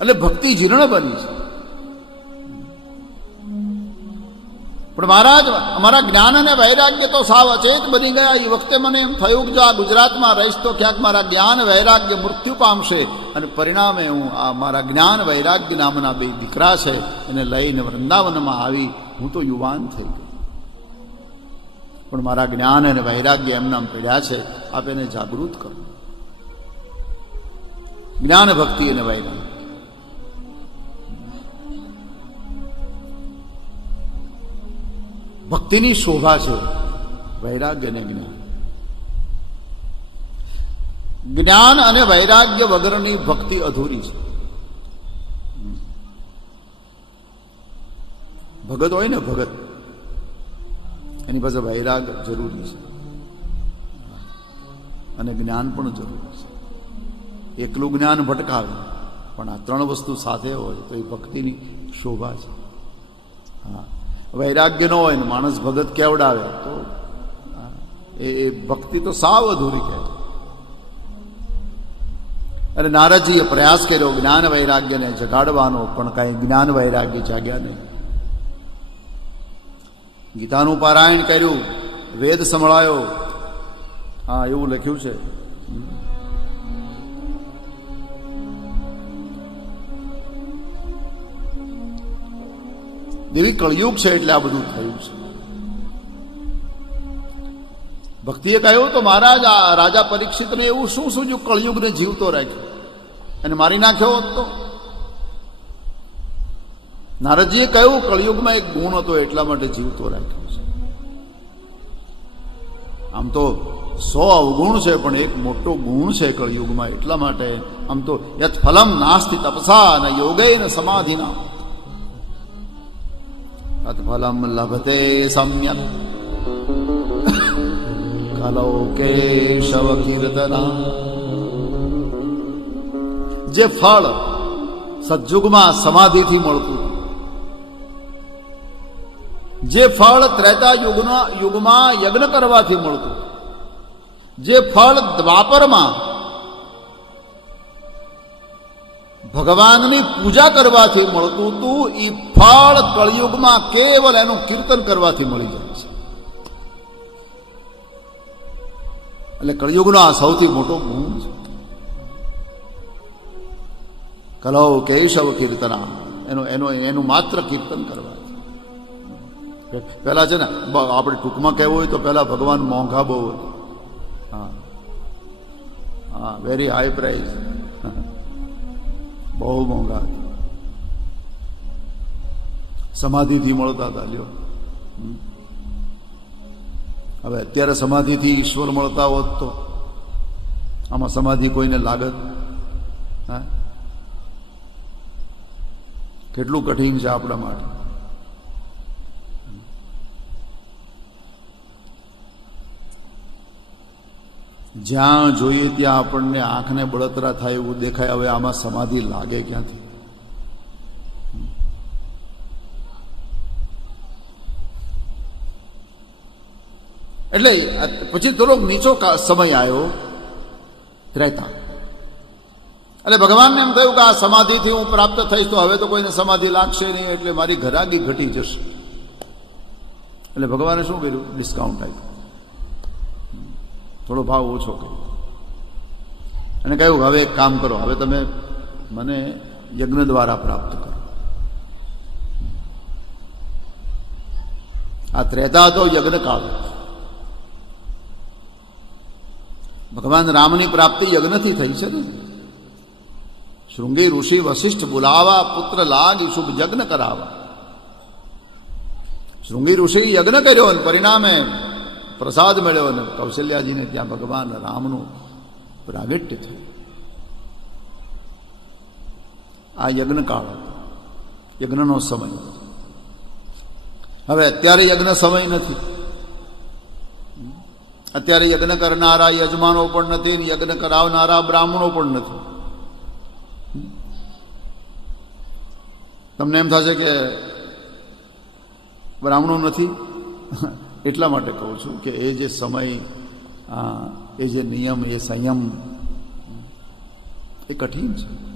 એટલે ભક્તિ જીર્ણ બની છે. પણ મહારાજ, અમારા જ્ઞાન અને વૈરાગ્ય તો સાવ અચેત બની ગયા. એ વખતે મને એમ થયું કે જો આ ગુજરાતમાં રહીશ તો ક્યાંક મારા જ્ઞાન, વૈરાગ્ય મૃત્યુ પામશે અને પરિણામે હું આ મારા જ્ઞાન, વૈરાગ્ય નામના બે દીકરા છે, એને લઈને વૃંદાવનમાં આવી હું તો યુવાન થઈ ગયો. પણ મારા જ્ઞાન અને વૈરાગ્ય એમનામ પડ્યા છે, આપ એને જાગૃત કરો. જ્ઞાન, ભક્તિ અને વૈરાગ્ય. ભક્તિની શોભા છે. વૈરાગ્ય અને જ્ઞાન. જ્ઞાન અને વૈરાગ્ય વગરની ભક્તિ અધૂરી છે. ભગત હોય ને ભગત, એની પાસે વૈરાગ જરૂરી છે. અને જ્ઞાન પણ જરૂરી છે. એકલું જ્ઞાન ભટકાવે, પણ આ ત્રણ વસ્તુ સાથે હોય તો એ ભક્તિની શોભા છે. વૈરાગ્ય ન હોય ને માણસ ભગત કેવડાવે, તો એ ભક્તિ તો સાવ અધૂરી કહેવાય અને નારદજીએ પ્રયાસ કર્યો, જ્ઞાન વૈરાગ્યને જગાડવાનો, પણ કાંઈ જ્ઞાન વૈરાગ્ય જાગ્યા નહીં. ગીતાનું પારાયણ કર્યું, વેદ સંભળાયો. હા, એવું લખ્યું છે. દેવી કળયુગ છે એટલે આ બધું થયું છે. ભક્તિએ કહ્યું તો મહારાજ, આ રાજા પરીક્ષિતને એવું શું સૂજ્યું? કળયુગને જીવતો રાખ્યો. અને મારી નાખ્યો હોત તો? નારદજીએ કહ્યું, કળયુગમાં એક ગુણ હતો એટલા માટે જીવતો રાખ્યો છે. આમ તો સો અવગુણ છે, પણ એક મોટો ગુણ છે કળયુગમાં એટલા માટે આમ તો યથ ફલમ નાસ્તિ તપસા અને યોગે ને સમાધિના. લભતે સમ્યક કલૌ કેશવ કીર્તના જે ફળ સજ્જુગમાં સમાધિથી મળતું જે ફળ ત્રેતા યુગના યુગમાં યજ્ઞ કરવાથી મળતું જે ફળ દ્વાપરમાં ભગવાનની પૂજા કરવાથી મળતું હતું એ ફળ કળયુગમાં કેવલ એનું કીર્તન કરવાથી મળી જાય છે. એટલે કળયુગનો આ સૌથી મોટો ગુણ છે. કલૌ કેશવ કીર્તના એનું એનું એનું માત્ર કીર્તન કરવાથી. પહેલાં છે ને આપણે ટૂંકમાં કહેવું હોય તો પહેલા ભગવાન મોંઘા બહુ હોય. હા. હા વેરી હાઈ પ્રાઇસ બહુ મોંઘા સમાધિથી મળતા હતા, લ્યો. હવે અત્યારે સમાધિથી ઈશ્વર મળતા હોત તો આમાં સમાધિ કોઈને લાગત? હા? કેટલું કઠિન છે આપણા માટે. જ્યાં જોઈએ ત્યાં આપણને આંખને બળતરા થાય એવું દેખાય. હવે આમાં સમાધિ લાગે ક્યાંથી? એટલે પછી થોડોક નીચો સમય આવ્યો રહેતા. એટલે ભગવાનને એમ થયું કે આ સમાધિથી હું પ્રાપ્ત થઈશ તો હવે તો કોઈને સમાધિ લાગશે નહીં, એટલે મારી ઘરાગી ઘટી જશે. એટલે ભગવાને શું કર્યું? ડિસ્કાઉન્ટ આપ્યું. થોડો ભાવ ઓછો કર્યો અને કહ્યું, હવે એક કામ કરો, હવે તમે મને યજ્ઞ દ્વારા પ્રાપ્ત કરો. આ ત્રેતા હતો યજ્ઞ કાળ ભગવાન રામની પ્રાપ્તિ યજ્ઞથી થઈ છે ને? શૃંગી ઋષિ વશિષ્ઠ બોલાવા, પુત્ર લાગ શુભ યજ્ઞ કરાવા શૃંગી ઋષિ યજ્ઞ કર્યો અને પરિણામે પ્રસાદ મળ્યો અને કૌશલ્યાજીને ત્યાં ભગવાન રામનું પ્રાગટ્ય થયું. આ યજ્ઞકાળ હતો. યજ્ઞનો સમય હતો. હવે અત્યારે યજ્ઞ સમય નથી. અત્યારે યજ્ઞ કરનારા યજમાનો પણ નથી યજ્ઞ કરાવનારા બ્રાહ્મણો પણ નથી. તમને એમ થશે કે બ્રાહ્મણો નથી? એટલા માટે કહું છું કે એ જે સમય એ જે નિયમ, એ સંયમ, એ કઠિન છે.